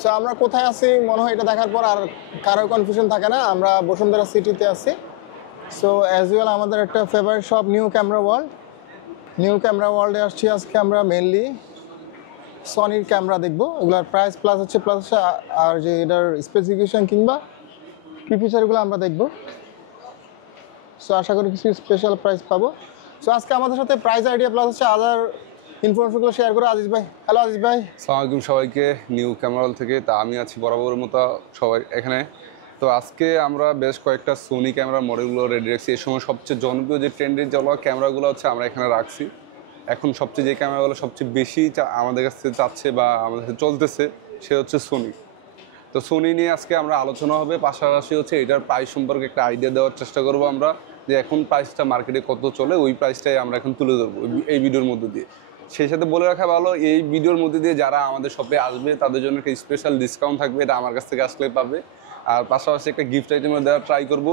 So আমরা কোথায় আছি মনে হয় এটা দেখার পর আর কারো কনফিউশন থাকে না। আমরা বসুন্ধরা সিটিতে আছি। সো অ্যাজ ইউয়াল আমাদের একটা ফেভারিট শপ নিউ ক্যামেরা ওয়ার্ল্ডে আসছি আজকে আমরা মেনলি সনির ক্যামেরা দেখবো। এগুলোর প্রাইস প্লাস হচ্ছে আর যে এটার স্পেসিফিকেশন কিংবা কি ফিচারগুলো আমরা দেখবো। সো আশা করি কিছু স্পেশাল প্রাইস পাবো। সো আজকে আমাদের সাথে প্রাইস আইডিয়া প্লাস হচ্ছে আদার ইনফরমেশনগুলো শেয়ার করে আজিজ ভাই। হ্যালো আজিজ ভাই। আসসালামু আলাইকুম সবাইকে, নিউ ক্যামেরা থেকে। তা আমি আছি বরাবরের মতো সবাই এখানে। তো আজকে আমরা বেশ কয়েকটা সোনি ক্যামেরার মডেলগুলো রেডি রাখছি। এই সময় সবচেয়ে জনপ্রিয় যে ট্রেন্ডের চলা ক্যামেরাগুলো হচ্ছে আমরা এখানে রাখছি। এখন সবচেয়ে যে ক্যামেরাগুলো সবচেয়ে বেশি আমাদের কাছে চাচ্ছে বা আমাদের কাছে চলতেছে সে হচ্ছে সোনি। তো সোনি নিয়ে আজকে আমরা আলোচনা হবে, পাশাপাশি হচ্ছে এটার প্রাইস সম্পর্কে একটা আইডিয়া দেওয়ার চেষ্টা করবো আমরা, যে এখন প্রাইসটা মার্কেটে কত চলে ওই প্রাইসটাই আমরা এখন তুলে ধরবো এই ভিডিওর মধ্যে দিয়ে। সেই সাথে বলে রাখা ভালো, এই ভিডিওর মধ্যে দিয়ে যারা আমাদের শপে আসবে তাদের জন্য একটা স্পেশাল ডিসকাউন্ট থাকবে, এটা আমার কাছ থেকে আসলে পাবে। আর পাশাপাশি একটা গিফট আইটেমও দেওয়ার ট্রাই করব।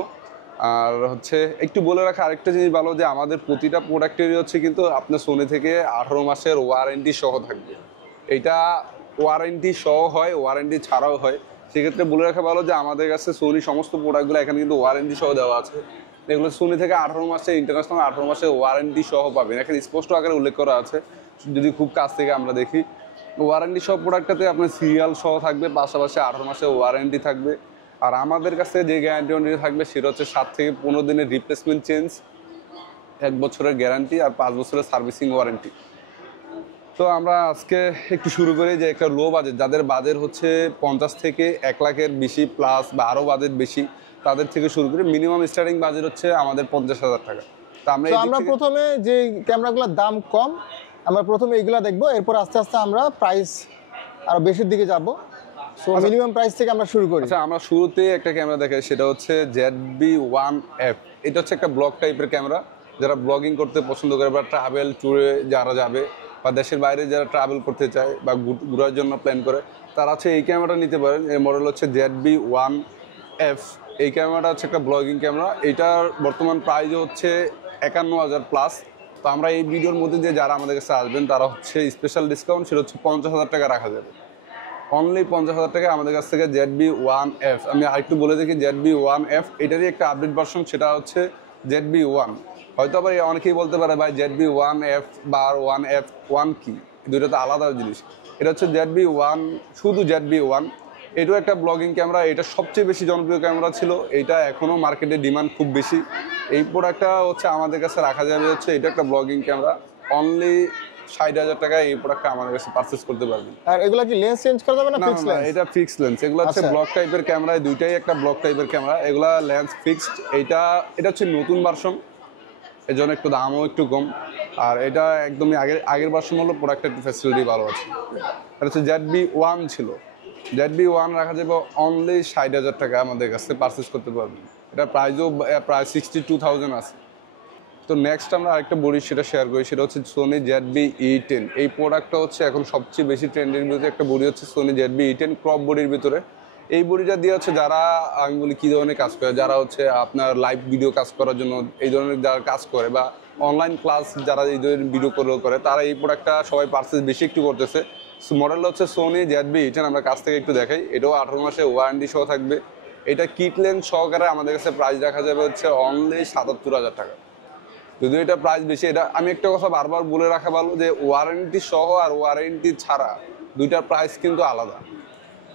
আর হচ্ছে একটু বলে রাখা আরেকটা জিনিস ভালো, যে আমাদের প্রতিটা প্রোডাক্টেরই হচ্ছে কিন্তু আপনার সোনি থেকে 18 মাসের ওয়ারেন্টি সহ থাকবে। এটা ওয়ারেন্টি সহ হয়, ওয়ারেন্টি ছাড়াও হয়। সেক্ষেত্রে বলে রাখা ভালো যে আমাদের কাছে সোনি সমস্ত প্রোডাক্টগুলো এখানে কিন্তু ওয়ারেন্টি সহ দেওয়া আছে। এগুলো সোনি থেকে 18 মাসে ইন্টারন্যাশনাল 18 মাসে ওয়ারেন্টি সহ পাবেন, এখানে স্পষ্ট আকারে উল্লেখ করা আছে। যদি খুব কাছ থেকে আমরা দেখি, ওয়ারেন্টি সহ প্রোডাক্টটাতে আপনার সিরিয়াল সহ থাকবে, পাশাপাশি 18 মাসে ওয়ারেন্টি থাকবে। আর আমাদের কাছে যে গ্যারান্টি থাকবে সেটা হচ্ছে 7 থেকে 15 দিনের রিপ্লেসমেন্ট চেঞ্জ, 1 বছরের গ্যারান্টি আর 5 বছরের সার্ভিসিং ওয়ারেন্টি। তো আমরা আজকে একটু শুরু করি যে একটা লো বাজেট, যাদের বাজেট হচ্ছে 50 থেকে 1 লাখের বেশি প্লাস বা আরও বাজেট বেশি, তাদের থেকে শুরু করি। মিনিমাম স্টার্টিং বাজেট হচ্ছে আমাদের 50,000 টাকা। তো আমরা প্রথমে যে ক্যামেরাগুলোর দাম কম, আমরা প্রথমে এইগুলো দেখবো, এরপর আস্তে আস্তে আমরা প্রাইস আরো বেশির দিকে যাব। সো মিনিমাম প্রাইস থেকে আমরা শুরু করি। আচ্ছা, আমরা শুরুতেই একটা ক্যামেরা দেখাই, সেটা হচ্ছে ZB-1F। এটা হচ্ছে একটা ব্লগ টাইপের ক্যামেরা, যারা ব্লগিং করতে পছন্দ করে বা ট্রাভেল ট্যুরে যারা যাবে বা দেশের বাইরে যারা ট্রাভেল করতে চায় বা ঘোরার জন্য প্ল্যান করে, তারা হচ্ছে এই ক্যামেরাটা নিতে পারেন। এর মডেল হচ্ছে ZB-1F। এই ক্যামেরাটা হচ্ছে একটা ব্লগিং ক্যামেরা। এটার বর্তমান প্রাইস হচ্ছে 51,000 প্লাস। তো আমরা এই ভিডিওর মধ্যে দিয়ে যারা আমাদের কাছে আসবেন তারা হচ্ছে স্পেশাল ডিসকাউন্ট, সেটা হচ্ছে 50,000 টাকা রাখা যাবে। অনলি 50,000 টাকা আমাদের কাছ থেকে ZB-1F। আমি আরেকটু বলে দেখি, ZB-1F এটারই একটা আপডেট ভার্সন, সেটা হচ্ছে ZB-1। হয়তো আবার অনেকেই বলতে পারে ভাই ZB-1F বা 1F 1 কি, দুটো তো আলাদা জিনিস। এটা হচ্ছে ZB-1, শুধু ZB-1। এটাও একটা ব্লগিং ক্যামেরা, এটা সবচেয়ে বেশি জনপ্রিয় ক্যামেরা ছিল। এইটা এখনও মার্কেটে ডিমান্ড খুব বেশি। এই প্রোডাক্টটা হচ্ছে আমাদের কাছে রাখা যাবে হচ্ছে, এটা একটা ব্লগিং ক্যামেরা। অনলি 60,000 টাকায় এই প্রোডাক্টটা আমাদের কাছে পারচেস করতে পারবেন। আর এগুলা কি লেন্স চেঞ্জ করা যাবে না? না ফিক্সড না, লেন্স? এটা ফিক্সড লেন্স। এগুলো হচ্ছে ব্লক টাইপের ক্যামেরা, দুইটাই একটা ব্লক টাইপের ক্যামেরা। এগুলা লেন্স ফিক্সড। এটা হচ্ছে নতুন ভার্সন, এর জন্য একটু দামও একটু কম। আর এটা একদমই আগের ভার্সন হলো, প্রোডাক্টের একটু ফ্যাসিলিটি ভালো আছে। এটা হচ্ছে ZB-1 ছিল। ZB-1 রাখা যাবে অনলি 60,000 টাকা, আমাদের কাছে পারচেস করতে পারবেন। এটা প্রাইসও প্রায় 62,000 আছে। তো নেক্সট আমরা আরেকটা বডি সেটা শেয়ার করি, সেটা হচ্ছে সোনি ZB-E10। এই প্রোডাক্টটা হচ্ছে এখন সবচেয়ে বেশি ট্রেন্ডের ভিতরে একটা বডি হচ্ছে সোনি ZB-E10 ক্রপ বডির ভিতরে। এই বডিটা দিয়ে হচ্ছে যারা, আমি বলি কী ধরনের কাজ করে, যারা হচ্ছে আপনার লাইভ ভিডিও কাজ করার জন্য এই ধরনের যারা কাজ করে বা অনলাইন ক্লাস যারা এই ধরনের ভিডিও করে তারা এই প্রোডাক্টটা সবাই পারচেস বেশি একটু করতেছে। মডেলটা হচ্ছে সোনি ZB-E10। আমরা কাছ থেকে একটু দেখাই। এটাও 18 মাসে ওয়ারেন্টি সহ থাকবে। এটা কিট লেন্স সহকারে আমাদের কাছে প্রাইস রাখা যাবে হচ্ছে অনলি 77,000 টাকা। যদিও এটা প্রাইস বেশি, এটা আমি একটা কথা বারবার বলে রাখা ভালো, যে ওয়ারেন্টি সহ আর ওয়ারেন্টি ছাড়া দুইটার প্রাইস কিন্তু আলাদা।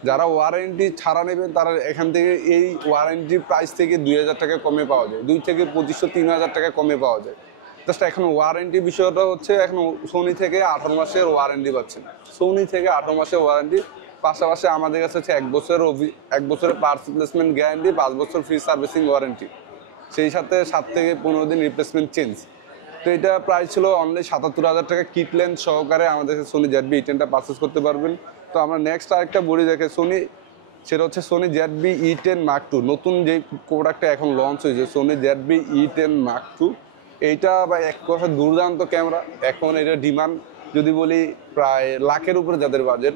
যারা ওয়ারেন্টি ছাড়া নেবেন তারা এখান থেকে এই ওয়ারেন্টি প্রাইস থেকে 2,000 টাকা কমে পাওয়া যায়, 2 থেকে 2,500-3,000 টাকা কমে পাওয়া যায়। জাস্ট এখন ওয়ারেন্টি বিষয়টা হচ্ছে, এখন সোনি থেকে 18 মাসের ওয়ারেন্টি পাচ্ছেন। সোনি থেকে 18 মাসের ওয়ারেন্টি, পাশাপাশি আমাদের কাছে হচ্ছে 1 বছরের পার্টস রিপ্লেসমেন্ট গ্যারান্টি, 5 বছর ফ্রি সার্ভিসিং ওয়ারেন্টি, সেই সাথে 7 থেকে 15 দিন রিপ্লেসমেন্ট চেঞ্জ। তো এটা প্রাইস ছিল অনলি 77,000 টাকা কিট লেন্স সহকারে আমাদের সোনি ZB-E10টা পারচেস করতে পারবেন। তো আমরা নেক্সট আরেকটা বডি দেখে সোনি, সেটা হচ্ছে সোনি ZB-E10 Mark II। নতুন যে প্রোডাক্টটা এখন লঞ্চ হয়েছে সোনি ZB-E10 Mark II, এইটা বা এক কথা দুর্দান্ত ক্যামেরা। এখন এটা ডিমান্ড যদি বলি প্রায় লাখের উপরে যাদের বাজেট,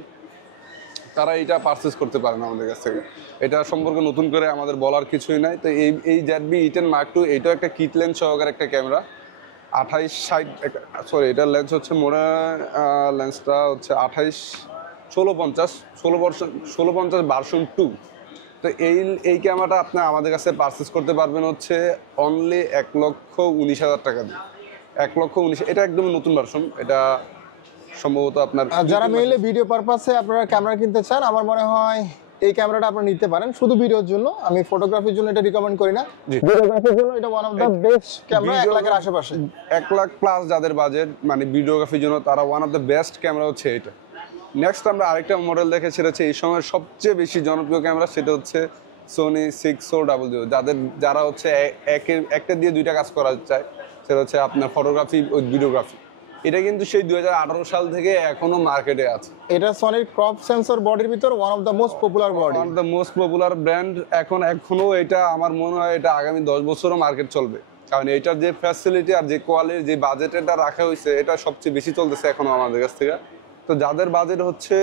তারা এটা পারচেস করতে পারেন আমাদের কাছ থেকে। এটা সম্পর্কে নতুন করে আমাদের বলার কিছুই নাই। তো এই ZB-E10 Mark II এটাও একটা কিট লেন্স সহকারে একটা ক্যামেরা। 28-60, সরি এটার লেন্স হচ্ছে লেন্সটা হচ্ছে 1650 ভার্সন 2। তো এই ক্যামেরাটা আপনি আমাদের কাছে পারচেস করতে পারবেন হচ্ছে অনলি 1,19,000 টাকা দিয়ে। 1,19,000, এটা একদম নতুন ভার্সন। এটা সম্ভবত আপনার আর যারা মেইনলি ভিডিও পারপাসে আপনারা ক্যামেরা কিনতে চান, আমার মনে হয় এই ক্যামেরাটা আপনারা নিতে পারেন শুধু ভিডিওর জন্য। আমি ফটোগ্রাফির জন্য এটা রিকমেন্ড করি না, ভিডিওগ্রাফির জন্য এটা one of the best camera. 1 লাখের আশেপাশে, 1 লাখ প্লাস যাদের বাজেট মানে ভিডিওগ্রাফির জন্য, তারা one of the best camera হচ্ছে এটা। নেক্সট আমরা আরেকটা মডেল দেখে, সেটা হচ্ছে এই সময়ের সবচেয়ে বেশি জনপ্রিয় ক্যামেরা, সেটা হচ্ছে সোনি 6000। যারা হচ্ছে একটা দিয়ে দুইটা কাজ করা চায়, সেটা হচ্ছে আপনার ফটোগ্রাফি ও ভিডিওগ্রাফি। এটা কিন্তু সেই 2018 সাল থেকে এখনো মার্কেটে আছে। এটা সনির ক্রপ সেন্সর বডির ভিতর one of the most popular body, one of the most popular brand. এখনো এটা আমার মনে হয় এটা আগামী 10 বছরও মার্কেট চলবে, কারণ এটার যে ফ্যাসিলিটি আর যে কোয়ালিটি, যে বাজেট এটা রাখা হয়েছে, এটা সবচেয়ে বেশি চলতেছে এখনো আমাদের কাছ থেকে। তো যাদের বাজেট হচ্ছে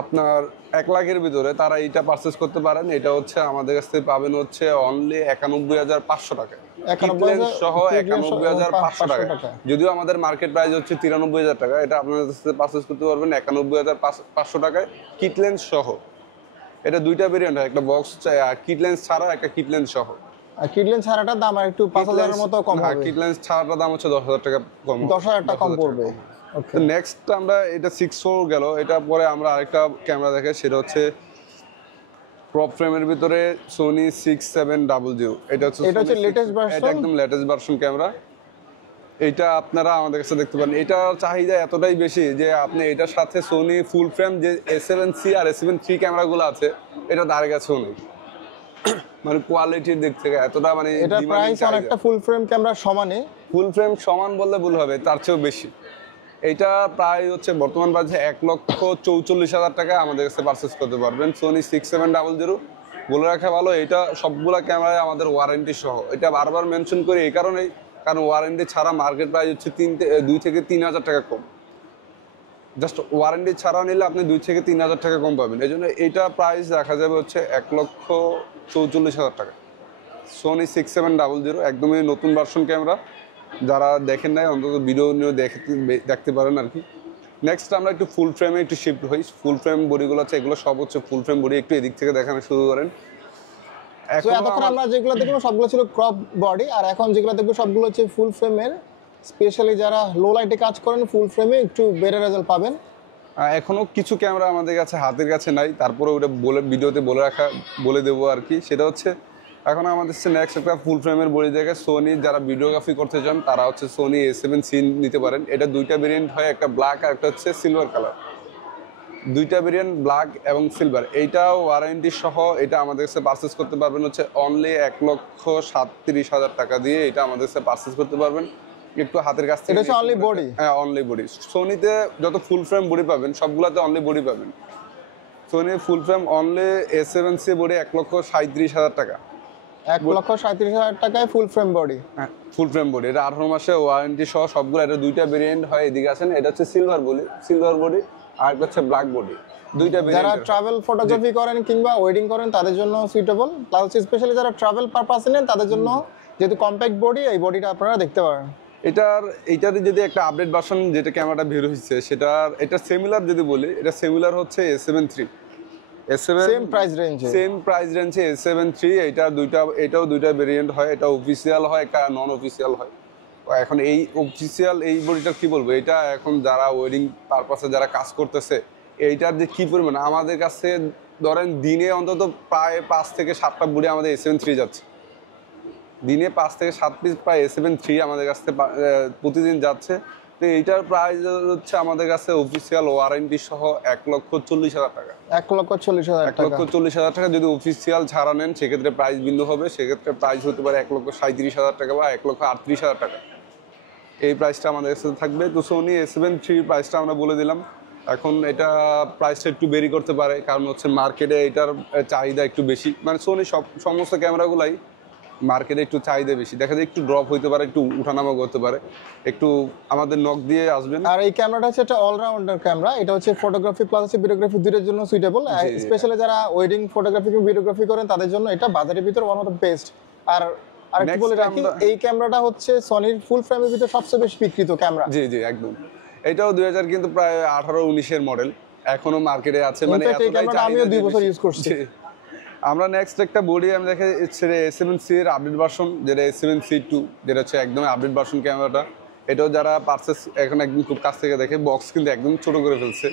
আপনার 1 লাখের ভিতরে, তারা এইটা পারচেস করতে পারেন। এটা হচ্ছে আমাদের কাছ থেকে পাবেন হচ্ছে অনলি 91,500 টাকা সহ 91,500 টাকা। যদিও আমাদের মার্কেট প্রাইস হচ্ছে 93,000 টাকা, এটা আপনাদের কাছ থেকে পারচেস করতে পারবেন 91,500 টাকায় কিট লেন্স সহ। এটা দুইটা ভেরিয়েন্ট হয়, একটা বক্স কিট লেন্স ছাড়া, একটা কিট লেন্স সহ। আর কিট লেন্স ছাড়াটার দাম আর একটু 5,000 এর মতো কম হবে। কিট লেন্স ছাড়াটার দাম হচ্ছে 10,000 টাকা কম, 10,000 টাকা কম পড়বে। ওকে, নেক্সট আমরা এটা 64 গেল। এটা পরে আমরা আরেকটা ক্যামেরা দেখে, সেটা হচ্ছে ক্রপ ফ্রেমের ভিতরে সোনি 6700। এটা হচ্ছে লেটেস্ট ভার্সন, এটা একদম লেটেস্ট ভার্সন ক্যামেরা। এটা আপনারা আমাদের কাছে দেখতে পারেন। এটা চাহিদা এতটাই বেশি যে আপনি এটার সাথে সোনি ফুল ফ্রেম যে A7C আর A7 III ক্যামেরাগুলো আছে, এটা তার কাছেও নেই। মানে কোয়ালিটির দিক থেকে এতটা মানে এটা প্রাইস অনেকটা ফুল ফ্রেম ক্যামেরা সমানে। ফুল ফ্রেম সমান বললে ভুল হবে, তার চেয়েও বেশি। এইটা প্রায় হচ্ছে বর্তমান বাজে 1,44,000 টাকা আমাদের কাছে পারচেস করতে পারবেন সোনি 6700। বলে রাখা ভালো, এটা সবগুলা ক্যামেরায় আমাদের ওয়ারেন্টি সহ। এটা বারবার মেনশন করি এই কারণেই, কারণ ওয়ারেন্টি ছাড়া মার্কেট প্রাইস হচ্ছে 2 থেকে 3,000 টাকা কম। জাস্ট ওয়ারেন্টি ছাড়া নিলে আপনি 2 থেকে 3,000 টাকা কম পাবেন। এই জন্য এইটা প্রাইস রাখা যাবে হচ্ছে 1,44,000 টাকা সোনি 6700, একদমই নতুন ভার্সন ক্যামেরা। যারা দেখেন নাই অন্তত ভিডিও নিয়ে দেখতে পারেন আর কি। নেক্সট আমরা একটু ফুল ফ্রেমে একটু শিফট হই। ফুল ফ্রেম বডিগুলো আছে, এগুলো সব হচ্ছে ফুল ফ্রেম বডি। একটু এদিক থেকে দেখানো শুরু করেন। এতক্ষণ আমরা যেগুলো দেখলাম সবগুলো ছিল ক্রপ বডি, আর এখন যেগুলো দেখবো সবগুলো হচ্ছে ফুল ফ্রেমের। স্পেশালি যারা লো লাইটে কাজ করেন, ফুল ফ্রেমে একটু বেটার রেজাল্ট পাবেন। এখনো কিছু ক্যামেরা আমাদের কাছে হাতের কাছে নাই, তারপরে ওটা ভিডিওতে বলে দেবো আর কি। সেটা হচ্ছে এখন আমাদের নেক্সট একটা ফুল ফ্রেমের বডি দেখে সোনি যারা ভিডিওগ্রাফি করতে চান, তারা হচ্ছে সোনি A7C নিতে পারেন। এটা দুইটা ভেরিয়েন্ট হয়, একটা ব্ল্যাক আর একটা হচ্ছে সিলভার কালার। দুইটা ভেরিয়েন্ট, ব্ল্যাক এবং সিলভার। এইটাও ওয়ারেন্টি সহ। এটা আমাদের কাছে পারচেস করতে পারবেন হচ্ছে অনলি 1,37,000 টাকা দিয়ে। এটা আমাদের কাছে পারচেস করতে পারবেন একটু হাতের কাছ থেকে। এটা অনলি বডি? হ্যাঁ, অনলি বডি। সোনিতে যত ফুল ফ্রেম বডি পাবেন সবগুলাতে অনলি বডি পাবেন। Sony full frame only A7C body 1,37,000 টাকা। 1,37,000 টাকায় ফুল ফ্রেম বডি? হ্যাঁ, ফুল ফ্রেম বডি। এটা 18 মাসে ওয়ারেন্টি সহ সবগুলো। এটা দুইটা ভেরিয়েন্ট হয়, এদিকে আছেন। এটা হচ্ছে সিলভার বডি, আর একটা হচ্ছে ব্ল্যাক বডি। দুইটা ভেরিয়েন্ট। যারা ট্রাভেল ফটোগ্রাফি করেন কিংবা ওয়েডিং করেন তাদের জন্য সুইটেবল। প্লাস হচ্ছে স্পেশালি যারা ট্রাভেল পারপাসে নেন তাদের জন্য, যেহেতু কম্প্যাক্ট বডি, এই বডিটা আপনারা দেখতে পারেন। এইটার যদি একটা আপডেট ভার্সন যেটা ক্যামেরাটা বের হয়েছে, এটা সিমিলার যদি বলি, এটা সিমিলার হচ্ছে A7 III। সেম প্রাইস রেঞ্জে A7 III। এটাও দুইটা ভেরিয়েন্ট হয়। এটা অফিসিয়াল হয়, একটা নন অফিসিয়াল হয়। এখন এই অফিসিয়াল এই বডিটা কি বলবো, এটা এখন যারা ওয়েডিং পারপাসে যারা কাজ করতেছে, এইটার যে কি পরিমাণ আমাদের কাছে ধরেন দিনে অন্তত প্রায় 5 থেকে 7টা বডি আমাদের A7 III যাচ্ছে। দিনে 5 থেকে 7 পিস প্রায় A7 III আমাদের কাছ থেকে প্রতিদিন যাচ্ছে। তো এইটার প্রাইস হচ্ছে আমাদের কাছে অফিসিয়াল ওয়ারেন্টি সহ 1,40,000 টাকা। 1,40,000 টাকা। যদি অফিসিয়াল ছাড়া নেন সেক্ষেত্রে প্রাইস ভিন্ন হবে। সেক্ষেত্রে প্রাইস হতে পারে 1,37,000 টাকা বা 1,38,000 টাকা। এই প্রাইসটা আমাদের কাছে থাকবে। তো সোনি A7 III প্রাইসটা আমরা বলে দিলাম। এখন এটা প্রাইসটা একটু বেরি করতে পারে, কারণ হচ্ছে মার্কেটে এটার চাহিদা একটু বেশি। মানে সোনি সমস্ত ক্যামেরাগুলাই মার্কেটে একটু চাহিদা বেশি। দেখা যায় একটু ড্রপ হইতে পারে, একটু উঠানামা করতে পারে। একটু আমাদের নক দিয়ে আসবেন। আর এই ক্যামেরাটা হচ্ছে একটা অলরাউন্ডার ক্যামেরা। এটা হচ্ছে ফটোগ্রাফি প্লাস হচ্ছে ভিডিওগ্রাফি দুটোর জন্য সুইটেবল। স্পেশালি যারা ওয়েডিং ফটোগ্রাফি কিংবা ভিডিওগ্রাফি করেন তাদের জন্য এটা বাজারের ভিতর ওয়ান অফ দ্য বেস্ট। আর আরেকটু বলে রাখি, এই ক্যামেরাটা হচ্ছে সনির ফুল ফ্রেমের ভিতর সবচেয়ে বেশি বিক্রিত ক্যামেরা। জি একদম। এটাও 2000 কিন্তু প্রায় 18-19-এর মডেল, এখনো মার্কেটে আছে। মানে ইনফ্যাক্ট এই এতটাই ক্যামেরাটা আমিও চাহিদা 2 যে বছর বেশি। ইউজ করছি। জি। আমরা নেক্সট একটা বডি আমি দেখে A7C এর আপডেট ভার্সন, যেটা A7C2, যেটা হচ্ছে একদম আপডেট ভার্সন ক্যামেরাটা। এটাও যারা পারচেস এখন একদম খুব কাছ থেকে দেখে, বক্স কিন্তু একদম ছোট করে ফেলছে।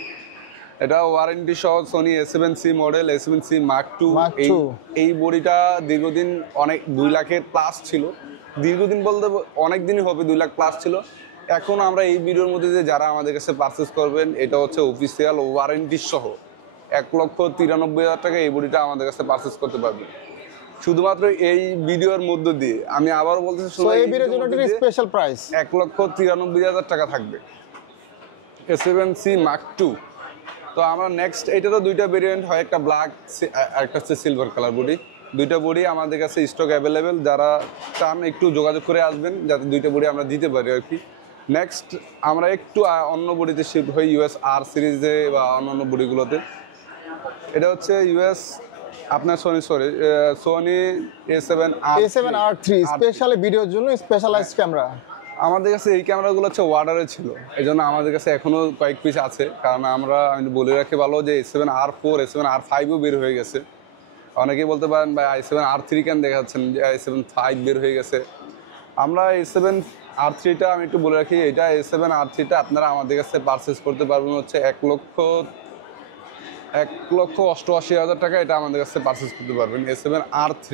এটা ওয়ারেন্টি সহ Sony A7C model, A7C Mark II। Mark এই II এই বডিটা দীর্ঘদিন অনেক 2 লাখের প্লাস ছিল, দীর্ঘদিন বলতে অনেক দিনই হবে, 2 লাখ প্লাস ছিল। এখন আমরা এই ভিডিওর মধ্যে যে যারা আমাদের কাছে পারচেস করবেন, এটা হচ্ছে অফিসিয়াল ওয়ারেন্টি সহ 1,93,000 টাকা এই বডিটা আমাদের কাছে পারচেস করতে পারবেন শুধুমাত্র এই ভিডিওর মধ্য দিয়ে। আমি আবারও বলতেছি, সো এই ভিডিওর জন্য একটা স্পেশাল প্রাইস 1,93,000 টাকা থাকবে A7C Mark II। তো আমরা নেক্সট, এটারও দুইটা ভেরিয়েন্ট হয়, একটা ব্ল্যাক আর একটা হচ্ছে সিলভার কালার বডি। দুইটা বডি আমাদের কাছে স্টক অ্যাভেলেবেল, যারা চান একটু যোগাযোগ করে আসবেন যাতে দুইটা বডি আমরা দিতে পারি আর কি। নেক্সট আমরা একটু অন্য বডিতে শিফট হই, US R সিরিজে বা অন্য বডিগুলোতে। এটা হচ্ছে US আপনার সোনি A7R3 স্পেশালি ভিডিওর জন্য স্পেশালাইজড ক্যামেরা। আমাদের কাছে এই ক্যামেরাগুলো হচ্ছে ওয়ার্ডারে ছিল, এই জন্য আমাদের কাছে এখনও কয়েক পিস আছে। কারণ আমি বলে রাখি ভালো যে A7R4, A7R5ও বের হয়ে গেছে। অনেকেই বলতে পারেন ভাই A7R3 কেন দেখাচ্ছেন, যে A7V বের হয়ে গেছে। আমরা A7R3টা আমি একটু বলে রাখি, এটা A7R3টা আপনারা আমাদের কাছে পারচেস করতে পারবেন হচ্ছে 1,88,000 টাকা। এটা আমাদের কাছে পারচেস করতে পারবেন A7R3।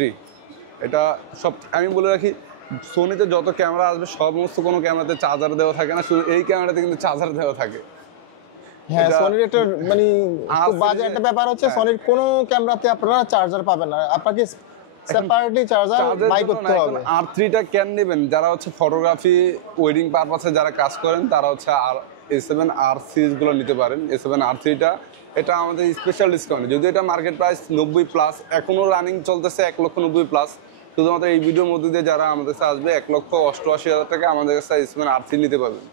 এটা সব আমি বলে রাখি, সোনিতে যত ক্যামেরা আসবে সমস্ত কোনো ক্যামেরাতে চার্জার দেওয়া থাকে না, শুধু এই ক্যামেরাতে কিন্তু চার্জার দেওয়া থাকে। হ্যাঁ, সোনির একটা মানে আর খুব বাজে একটা ব্যাপার হচ্ছে, সোনির কোনো ক্যামেরাতে আপনারা চার্জার পাবেন না, আপনাকে সেপারেটলি চার্জার বাই করতে হবে। R3টা কেন নেবেন, যারা হচ্ছে ফটোগ্রাফি ওয়েডিং পারপাসে যারা কাজ করেন, তারা হচ্ছে A7R সিরিজগুলো নিতে পারেন। A7R3টা এটা আমাদের স্পেশাল ডিসকাউন্ট, যদিও এটা মার্কেট প্রাইস 90+, এখনও রানিং চলতেছে 1,90,000+। শুধুমাত্র এই ভিডিওর মধ্যে দিয়ে যারা আমাদের কাছে আসবে 1,88,000 টাকা আমাদের কাছে A7R3 নিতে পারবেন।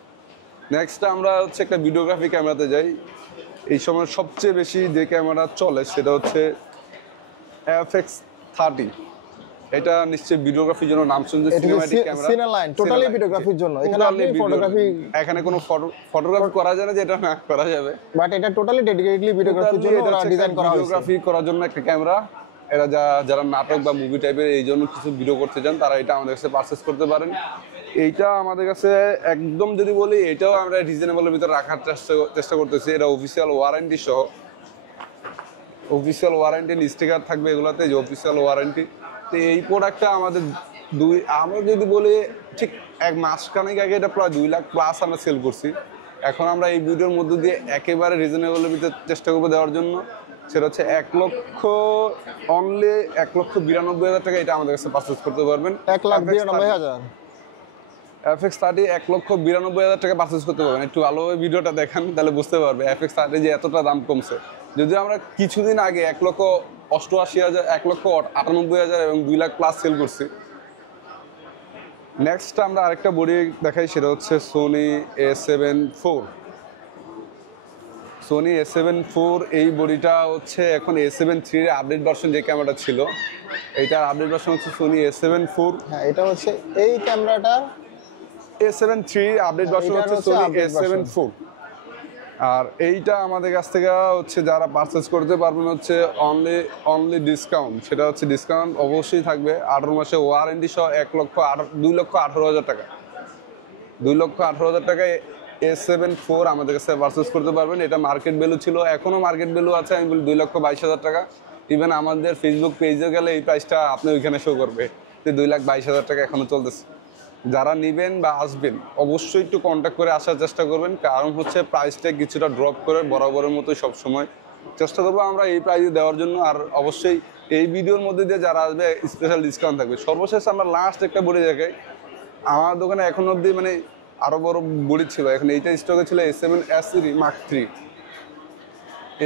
নেক্সট আমরা হচ্ছে একটা ভিডিওগ্রাফি ক্যামেরাতে যাই। এই সময় সবচেয়ে বেশি যে ক্যামেরা চলে সেটা হচ্ছে FX30। এটা নিশ্চয়ই ভিডিওগ্রাফির জন্য নাম শুনছে, সিনেম্যাটিক ক্যামেরা, সিনেলাইন টোটালি ভিডিওগ্রাফির জন্য। এখানে আপনি ফটোগ্রাফি, এখানে কোনো ফটোগ্রাফি করা যায় না যেটা না করা যাবে, বাট এটা টোটালি ডেডিকেটেডলি ভিডিওগ্রাফির জন্য ওরা ডিজাইন করা হয়েছে। ভিডিওগ্রাফি করার জন্য একটা ক্যামেরা। এরা যারা নাটক বা মুভি টাইপের এই জন্য কিছু ভিডিও করতে চান, তারা এটা আমাদের কাছে পারচেস করতে পারেন। এইটা আমাদের কাছে একদম যদি বলি, এটাও আমরা রিজনেবলের ভিতরে রাখার চেষ্টা করতেছি। এটা অফিসিয়াল ওয়ারেন্টি সহ, অফিসিয়াল ওয়ারেন্টির স্টিকার থাকবে এগুলোতে, যে অফিসিয়াল ওয়ারেন্টি। তো এই প্রোডাক্টটা আমাদের আমরা যদি বলি ঠিক এক মাসখানেক আগে এটা প্রায় 2 লাখ প্লাস আমরা সেল করছি। এখন আমরা এই ভিডিওর মধ্যে দিয়ে একেবারে রিজনেবলের ভিতরে চেষ্টা করবো দেওয়ার জন্য, সেটা হচ্ছে 1,92,000 টাকা এটা আমাদের কাছে পারচেস করতে পারবেন। 1,92,000 FX30 1,92,000 টাকা পারচেস করতে পারবেন। একটু ভালোভাবে ভিডিওটা দেখান, তাহলে বুঝতে পারবে FX30 যে এতটা দাম কমছে। যদিও আমরা কিছুদিন আগে 1,88,000, 1,98,000 এবং 2 লাখ প্লাস সেল করছি। নেক্সট আমরা আরেকটা বডি দেখাই, সেটা হচ্ছে Sony A7 IV। Sony A7 IV এই বডিটা হচ্ছে এখন A7 III এর আপডেট ভার্সন যে ক্যামেরাটা ছিল, এইটার আপডেট ভার্সন হচ্ছে সোনি A7 IV। হ্যাঁ, এটা হচ্ছে এই ক্যামেরাটার A7 III আপডেট ভার্সন হচ্ছে সোনি A7 IV। আর এইটা আমাদের কাছ থেকে হচ্ছে যারা পারচেস করতে পারবেন হচ্ছে অনলি ডিসকাউন্ট, সেটা হচ্ছে ডিসকাউন্ট অবশ্যই থাকবে। 18 মাসে ওয়ারেন্টি সহ 2,18,000 টাকা, 2,18,000 টাকায় A7 IV আমাদের কাছে পারচেস করতে পারবেন। এটা মার্কেট ভ্যালু ছিল, এখনও মার্কেট ভ্যালু আছে, আমি বলি 2,22,000 টাকা। ইভেন আমাদের ফেসবুক পেজে গেলে এই প্রাইসটা আপনি ওইখানে শো করবে যে 2,22,000 টাকা এখনও চলতেছে। যারা নেবেন বা আসবেন অবশ্যই একটু কন্ট্যাক্ট করে আসার চেষ্টা করবেন, কারণ হচ্ছে প্রাইসটা কিছুটা ড্রপ করে বরাবরের মতোই সবসময় চেষ্টা করবো আমরা এই প্রাইসে দেওয়ার জন্য। আর অবশ্যই এই ভিডিওর মধ্যে দিয়ে যারা আসবে স্পেশাল ডিসকাউন্ট থাকবে। সর্বশেষ আমরা লাস্ট একটা বডি দেখাই, আমার দোকানে এখন অবধি মানে আরও বড় বডি ছিল, এখন এইটা স্টকে ছিল A7S3 Mark III।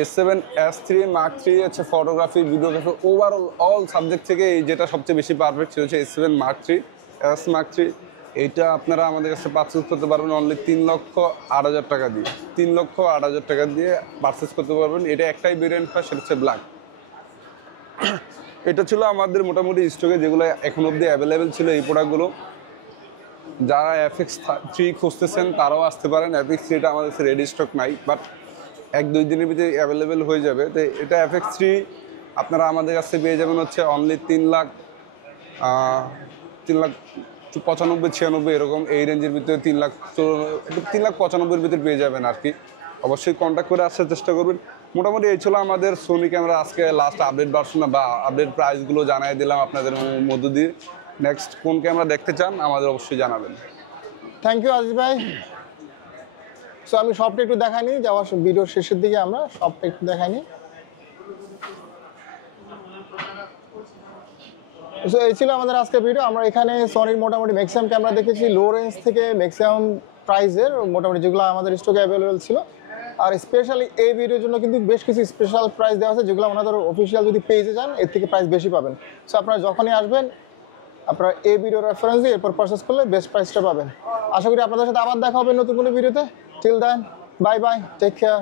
A7S3 Mark III হচ্ছে photography, videography, overall all subject থেকে এই যেটা সবচেয়ে বেশি পারফেক্ট ছিল হচ্ছে A7 Mark III, S Mark III। এইটা আপনারা আমাদের কাছে পারচেস করতে পারবেন অনলি 3,08,000 টাকা দিয়ে, 3,08,000 টাকা দিয়ে পারচেস করতে পারবেন। এটা একটাই ভেরিয়েন্ট হয়, সেটা হচ্ছে ব্ল্যাক। এটা ছিল আমাদের মোটামুটি স্টকে যেগুলো এখন অবধি অ্যাভেলেবেল ছিল এই প্রোডাক্টগুলো। যারা FX3 খুঁজতেছেন তারাও আসতে পারেন। FX3টা আমাদের কাছে রেডি স্টক নাই, বাট 1-2 দিনের ভিতরে অ্যাভেলেবেল হয়ে যাবে। তো এটা FX3 আপনারা আমাদের কাছে পেয়ে যাবেন হচ্ছে অনলি 3,95,96 এরকম, এই রেঞ্জের ভিতরে 3,95,000 ভিতরে পেয়ে যাবেন আর কি। অবশ্যই কন্ট্যাক্ট করে আসার চেষ্টা করবেন। মোটামুটি এই ছিল আমাদের সোনি ক্যামেরা আজকে লাস্ট আপডেট ভার্সন বা আপডেট প্রাইসগুলো জানিয়ে দিলাম আপনাদের মধ্য দিয়ে। নেক্সট কোন ক্যামেরা দেখতে চান আমাদের অবশ্যই জানাবেন। থ্যাংক ইউ আজিজ ভাই। সো আমি সবটা একটু দেখাইনি, যাওয়ার ভিডিওর শেষের দিকে আমরা সবটা একটু দেখাইনি। সো এই ছিল আমাদের আজকের ভিডিও। আমরা এখানে সনির মোটামুটি ম্যাক্সিমাম ক্যামেরা দেখেছি, লো রেঞ্জ থেকে ম্যাক্সিমাম প্রাইসের মোটামুটি যেগুলো আমাদের স্টকে অ্যাভেলেবেল ছিল। আর স্পেশালি এই ভিডিওর জন্য কিন্তু বেশ কিছু স্পেশাল প্রাইস দেওয়া আছে, যেগুলো ওনাদের অফিসিয়াল যদি পেজে যান এর থেকে প্রাইস বেশি পাবেন। সো আপনারা যখনই আসবেন আপনারা এই ভিডিও রেফারেন্স দিয়ে এরপর পারচেস করলে বেস্ট প্রাইসটা পাবেন। আশা করি আপনাদের সাথে আবার দেখা হবে নতুন কোনো ভিডিওতে। Till then, bye bye, take care.